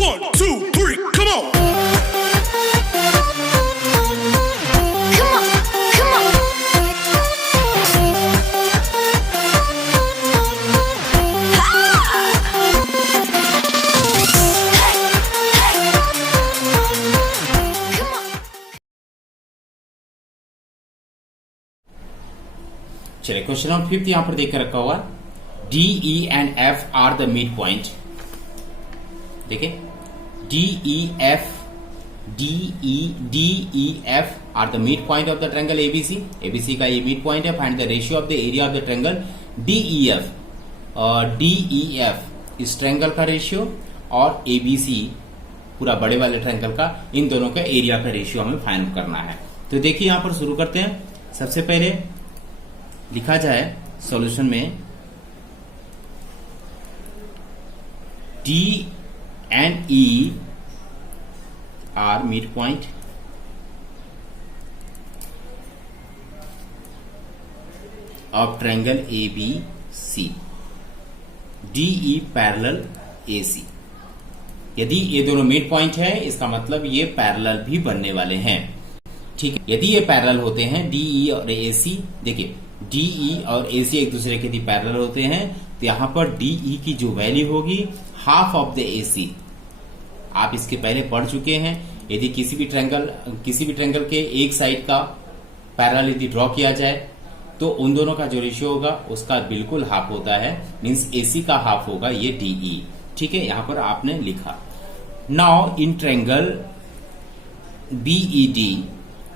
1, 2, 3, come on! Come on, come on. चलिए question number 5 यहां पर देख कर रखा हुआ D E and F are the midpoint. देखिए D E F are the midpoint of the triangle ABC. ABC का ये मिड पॉइंट है। Find the ratio of the area of the triangle DEF. DEF इस triangle का ratio और ABC पूरा बड़े वाले ट्रायंगल का, इन दोनों का एरिया का रेशियो हमें फाइंड करना है। तो देखिए यहां पर शुरू करते हैं। सबसे पहले लिखा जाए सॉल्यूशन में D and E are midpoint of triangle ABC. DE parallel AC. यदि ये दोनों मिड पॉइंट है इसका मतलब ये पैरेलल भी बनने वाले हैं। ठीक है, यदि ये पैरेलल होते हैं DE और AC, देखिए DE और AC एक दूसरे के यदि पैरेलल होते हैं तो यहां पर DE की जो वैल्यू होगी हाफ ऑफ द AC। आप इसके पहले पढ़ चुके हैं। यदि किसी भी ट्रायंगल के एक साइड का पैरेलल यदि ड्रॉ किया जाए तो उन दोनों का जो रेशियो होगा उसका बिल्कुल हाफ होता है, मींस AC का हाफ होगा ये DE। ठीक है, यहां पर आपने लिखा। नाउ इन ट्रायंगल BED,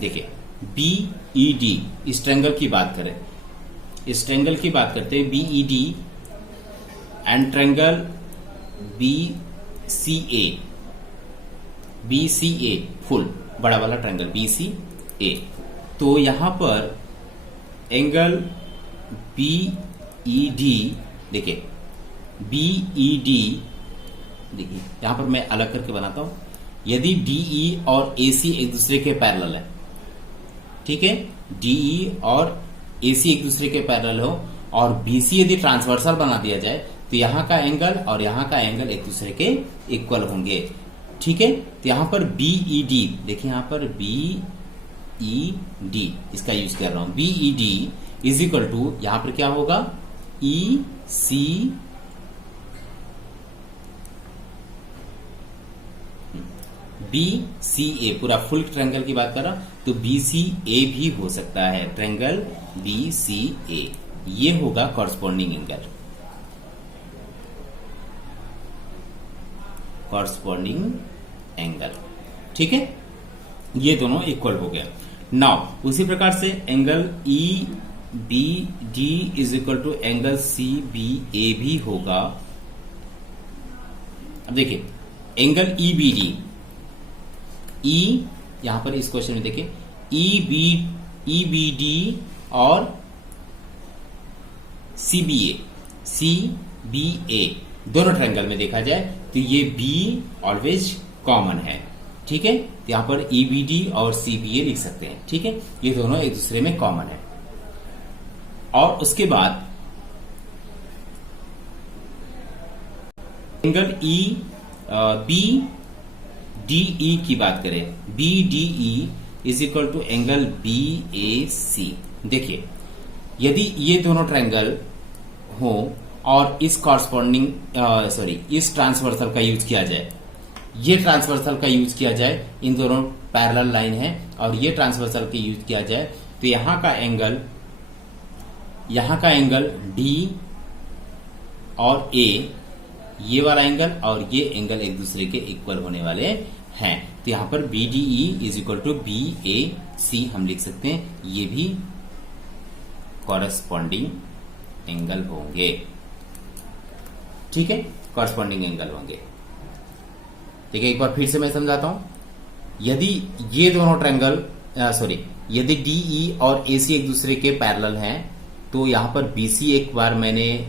देखिए BED इस ट्रायंगल की बात करें, इस ट्रायंगल की बात करते हैं BED and triangle BCA full बड़ा वाला ट्रायंगल BCA। तो यहां पर एंगल BED, देखिए BED, देखिए यहां पर मैं अलग करके बनाता हूं। यदि DE और AC एक दूसरे के पैरेलल है, ठीक है, DE और AC एक दूसरे के पैरेलल हो और BC यदि ट्रांसवर्सल बना दिया जाए तो यहां का एंगल और यहां का एंगल एक दूसरे के इक्वल होंगे। ठीक है, तो यहां पर BED, देखिए यहां पर BED इसका यूज कर रहा हूं। BED इज इक्वल टू यहां पर क्या होगा EC BCA, पूरा फुल ट्रायंगल की बात कर रहा हूं तो BCA भी हो सकता है। ट्रायंगल BCA ये होगा कॉरस्पॉन्डिंग एंगल, कॉरस्पॉन्डिंग एंगल। ठीक है, ये दोनों इक्वल हो गया। नाउ उसी प्रकार से angle EBD is equal to angle CBA भी होगा। अब देखिए एंगल EBD, यहां पर इस क्वेश्चन में देखिए EBD और CBA दोनों ट्रायंगल में देखा जाए तो ये B ऑलवेज कॉमन है। ठीक है, तो यहां पर EBD और CBA लिख सकते हैं। ठीक है, ये दोनों एक दूसरे में कॉमन है। और उसके बाद एंगल BDE की बात करें, BDE is equal to angle BAC। देखिए यदि ये दोनों ट्रायंगल हो और इस कॉरस्पॉन्डिंग इस ट्रांसवर्सल का यूज किया जाए, ये ट्रांसवर्सल का यूज किया जाए, इन दोनों पैरेलल लाइन है और ये ट्रांसवर्सल का यूज किया जाए तो यहां का एंगल D और A, ये वाला एंगल और ये एंगल एक दूसरे के इक्वल होने वाले हैं। तो यहां पर BDE is equal to BAC हम लिख सकते हैं, ये भी कॉरस्पॉन्डिंग एंगल होंगे। ठीक है, कॉरस्पॉन्डिंग एंगल होंगे। ठीक है, एक बार फिर से मैं समझाता हूं। यदि ये दोनों ट्रायंगल यदि DE और AC एक दूसरे के पैरेलल हैं तो यहां पर BC एक बार मैंने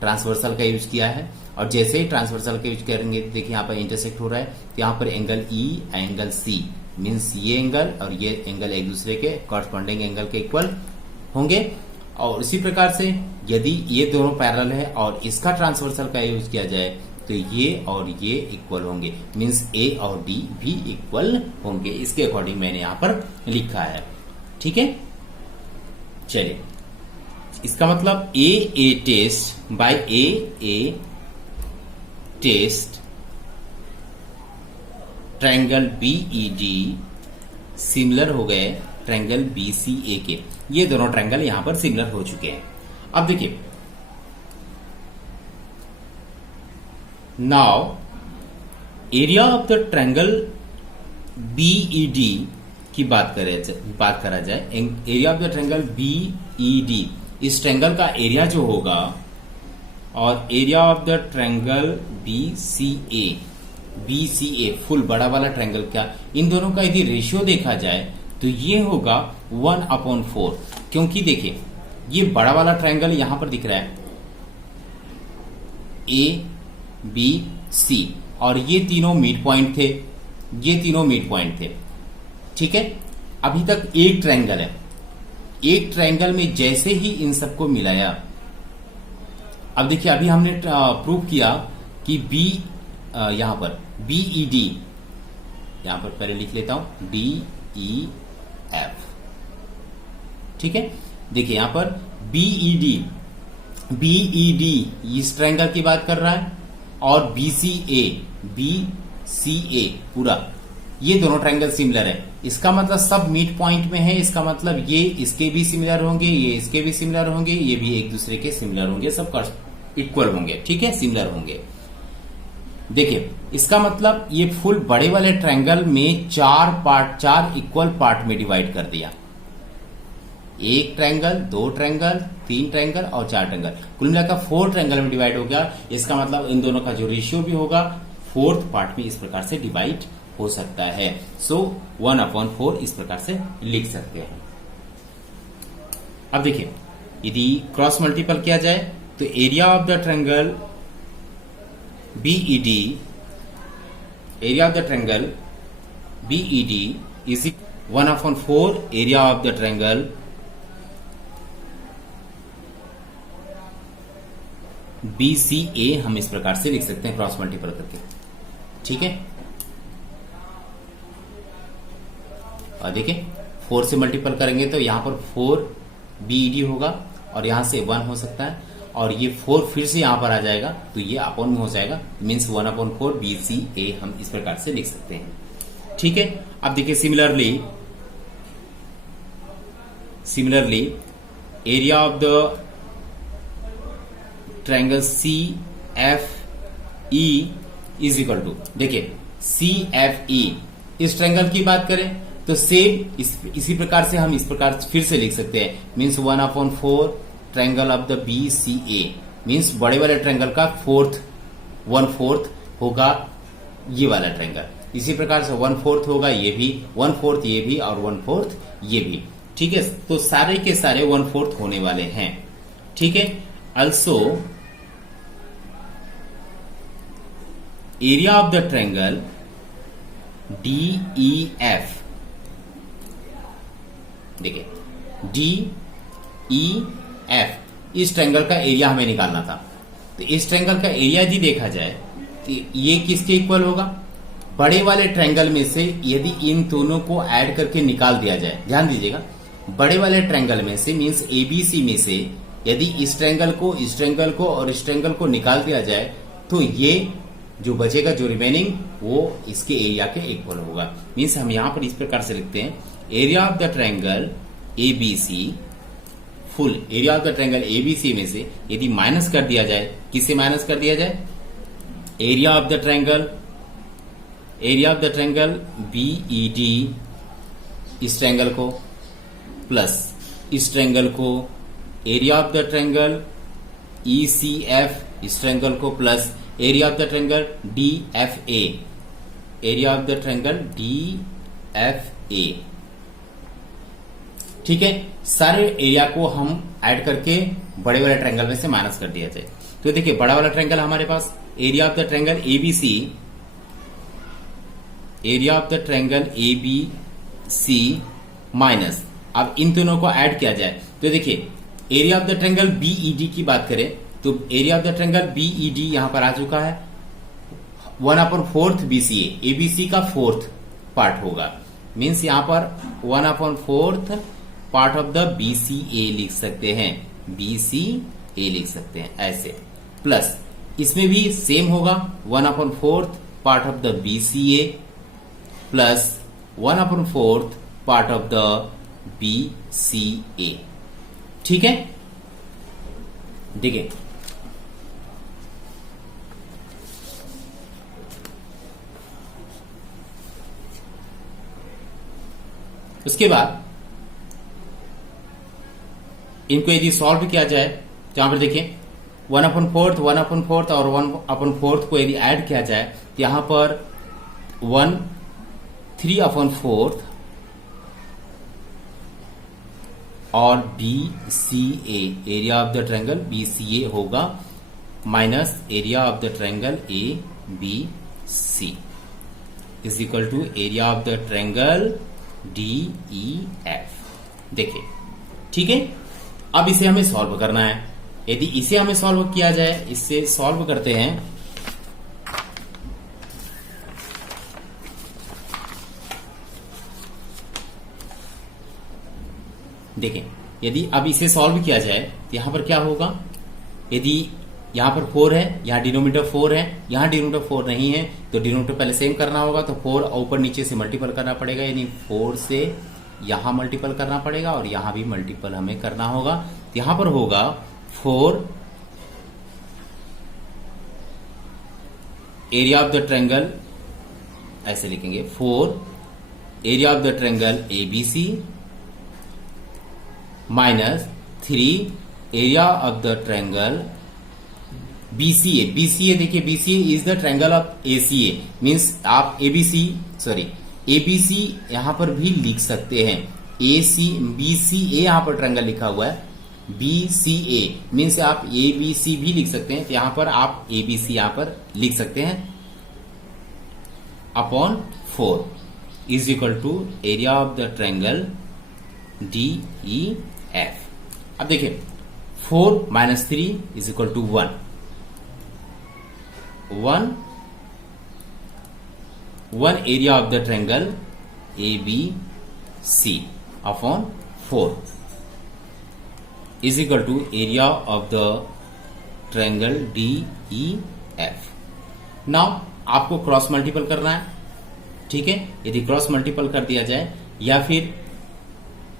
ट्रांसवर्सल का यूज किया है और जैसे ही ट्रांसवर्सल का यूज करेंगे देखिए यहां पर इंटरसेक्ट हो रहा है तो यहां पर एंगल एंगल C मीन्स ये एंगल और ये एंगल एक दूसरे के कॉरस्पॉन्डिंग एंगल के इक्वल होंगे। और इसी प्रकार से यदि ये दोनों पैरेलल है और इसका ट्रांसवर्सल का यूज किया जाए तो ये और ये इक्वल होंगे, मींस ए और डी भी इक्वल होंगे। इसके अकॉर्डिंग मैंने यहां पर लिखा है। ठीक है, चलिए इसका मतलब a test by a test triangle BED similar हो गए ट्रायंगल बीसीए के। ये दोनों ट्रायंगल यहां पर सिमिलर हो चुके हैं। अब देखिए, now area of the triangle B.Ed की बात करा जाए, area of the triangle B.Ed, इस ट्रायंगल का एरिया जो होगा, और area of the triangle BCA full बड़ा वाला ट्रायंगल का, इन दोनों का यदि रेशियो देखा जाए तो ये होगा 1/4। क्योंकि देखिए ये बड़ा वाला ट्रायंगल यहां पर दिख रहा है ए बी सी, और ये तीनों मिड पॉइंट थे, ये तीनों मिड पॉइंट थे। ठीक है, अभी तक एक ट्रायंगल है, एक ट्रायंगल में जैसे ही इन सबको मिलाया, अब देखिए अभी हमने प्रूव किया कि बी यहां पर बीईडी, यहां पर पहले लिख लेता हूं DEF। ठीक है, देखिए यहां पर बीईडी इस ट्रायंगल की बात कर रहा है, और बीसीए पूरा, ये दोनों ट्रायंगल सिमिलर है। इसका मतलब सब मिड पॉइंट में है, इसका मतलब ये इसके भी सिमिलर होंगे, ये इसके भी सिमिलर होंगे, ये भी एक दूसरे के सिमिलर होंगे, सब इक्वल होंगे। ठीक है, सिमिलर होंगे। देखिए इसका मतलब ये फुल बड़े वाले ट्रायंगल में चार इक्वल पार्ट में डिवाइड कर दिया। एक ट्रायंगल, दो ट्रायंगल, तीन ट्रायंगल और चार ट्रायंगल, कुल मिलाकर 4 ट्रायंगल में डिवाइड हो गया। इसका मतलब इन दोनों का जो रेशियो भी होगा 4th पार्ट में इस प्रकार से डिवाइड हो सकता है। सो 1/4 इस प्रकार से लिख सकते हैं। अब देखिए यदि क्रॉस मल्टीपल किया जाए तो area of the triangle B.Ed, area of the triangle B.Ed is 1/4 area of the triangle BCA, हम इस प्रकार से लिख सकते हैं क्रॉस मल्टीपल करके। ठीक है, और देखिए 4 से मल्टीपल करेंगे तो यहां पर 4 बीईडी होगा, और यहां से 1 हो सकता है, और ये 4 फिर से यहां पर आ जाएगा तो ये अपॉन में हो जाएगा, मीन्स 1/4 बीसीए हम इस प्रकार से लिख सकते हैं। ठीक है, अब देखिए similarly area of the triangle CFE is equal to, देखिए CFE इस ट्रायंगल की बात करें तो सेम इसी प्रकार से हम इस प्रकार फिर से लिख सकते हैं, means 1/4 triangle of the BCA, means बड़े वाले ट्रायंगल का 1/4 होगा ये वाला ट्रायंगल। इसी प्रकार से 1/4 होगा ये भी, 1/4 ये भी, और 1/4 ये भी। ठीक है, तो सारे के सारे 1/4 होने वाले हैं। ठीक है, also area of the triangle DEF, देखिए DEF इस ट्रायंगल का एरिया हमें निकालना था। तो इस ट्रायंगल का एरिया यदि देखा जाए तो ये किसके इक्वल होगा, बड़े वाले ट्रायंगल में से यदि इन दोनों को ऐड करके निकाल दिया जाए, ध्यान दीजिएगा, बड़े वाले ट्रायंगल में से मीन्स ABC में से यदि इस ट्रायंगल को और इस ट्रायंगल को निकाल दिया जाए तो ये जो बचेगा, जो रिमेनिंग, वो इसके एरिया के इक्वल होगा। मीन्स हम यहां पर इस प्रकार से लिखते हैं, area of the triangle ABC, full area of the triangle ABC में से यदि माइनस कर दिया जाए, किससे माइनस कर दिया जाए, area of the triangle BED इस ट्रायंगल को प्लस इस ट्रायंगल को, area of the triangle ECF इस ट्रायंगल को plus area of the triangle DFA, area of the triangle DFA। ठीक है, सारे एरिया को हम ऐड करके बड़े वाले ट्रायंगल में से माइनस कर दिया जाए। तो देखिए बड़ा वाला ट्रायंगल हमारे पास area of the triangle ABC, area of the triangle ABC minus, अब इन दोनों को ऐड किया जाए तो देखिए area of the triangle BED की बात करें तो area of the triangle BED यहां पर आ चुका है, 1/4 BCA, ABC का फोर्थ पार्ट होगा, मीन्स यहां पर 1/4 पार्ट ऑफ द BCA लिख सकते हैं, BCA लिख सकते हैं ऐसे, प्लस इसमें भी सेम होगा 1/4 part of the BCA plus 1/4 part of the BCA। ठीक है, देखिए उसके बाद इनको यदि सॉल्व किया जाए तो यहां पर देखिए 1/4 1/4 और 1/4 को यदि ऐड किया जाए तो यहां पर 3/4 और BCA, area of the triangle BCA होगा minus area of the triangle ABC is equal to area of the triangle DEF। देखिए ठीक है, अब इसे हमें सॉल्व करना है। यदि इसे हमें सॉल्व किया जाए, इससे सॉल्व करते हैं, देखें यदि अब इसे सॉल्व किया जाए तो यहां पर क्या होगा, यदि यहां पर 4 है, यहां डिनोमिनेटर 4 है, यहां डिनोमिनेटर 4 नहीं है तो डिनोमिनेटर पहले सेम करना होगा, तो 4 ऊपर नीचे से मल्टीपल करना पड़ेगा, यानी 4 से यहां मल्टीपल करना पड़ेगा और यहां भी मल्टीपल हमें करना होगा। तो यहां पर होगा 4 एरिया ऑफ द ट्रायंगल, ऐसे लिखेंगे 4 area of the triangle ABC minus 3 area of the triangle BCA। BCA देखिए, BCA is the triangle of ACA, means आप ABC यहां पर भी लिख सकते हैं, BCA यहां पर ट्रायंगल लिखा हुआ है, BCA मीन्स आप ABC भी लिख सकते हैं, तो यहां पर आप ABC यहां पर लिख सकते हैं upon 4 is equal to area of the triangle DEF। अब देखिए 4 minus 3 is equal to 1 area of the triangle ABC upon 4 is equal to area of the triangle DEF। Now आपको क्रॉस मल्टीपल करना है, ठीक है। यदि क्रॉस मल्टीपल कर दिया जाए या फिर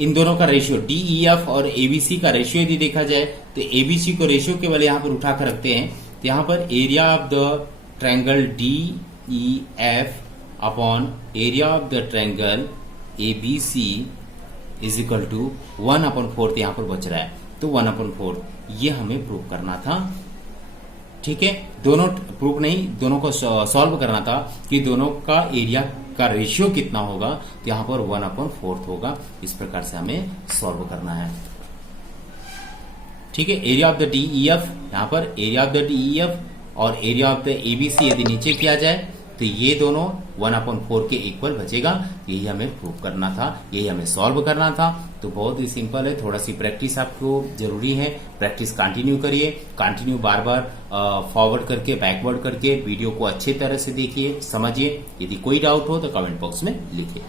इन दोनों का रेशियो DEF और ABC का रेशियो यदि देखा जाए तो ABC को रेशियो केवल यहां पर उठा कर रखते हैं, तो यहां पर area of the triangle DEF upon area of the triangle ABC is equal to 1/4 यहां पर बच रहा है, तो 1/4 ये हमें प्रूव करना था, ठीक है। दोनों प्रूव नहीं, दोनों को सॉल्व करना था कि दोनों का एरिया का रेशियो कितना होगा, तो यहां पर 1/4 होगा। इस प्रकार से हमें सॉल्व करना है, ठीक है। एरिया ऑफ द DEF, यहां पर एरिया ऑफ द DEF और एरिया ऑफ द ABC यदि नीचे किया जाए तो ये दोनों 1/4 के इक्वल बचेगा। यही हमें प्रूव करना था, यही हमें सॉल्व करना था। तो बहुत ही सिंपल है, थोड़ा सी प्रैक्टिस आपको जरूरी है, प्रैक्टिस कंटिन्यू करिए, कंटिन्यू बार बार फॉरवर्ड करके बैकवर्ड करके वीडियो को अच्छी तरह से देखिए, समझिए। यदि कोई डाउट हो तो कमेंट बॉक्स में लिखिए।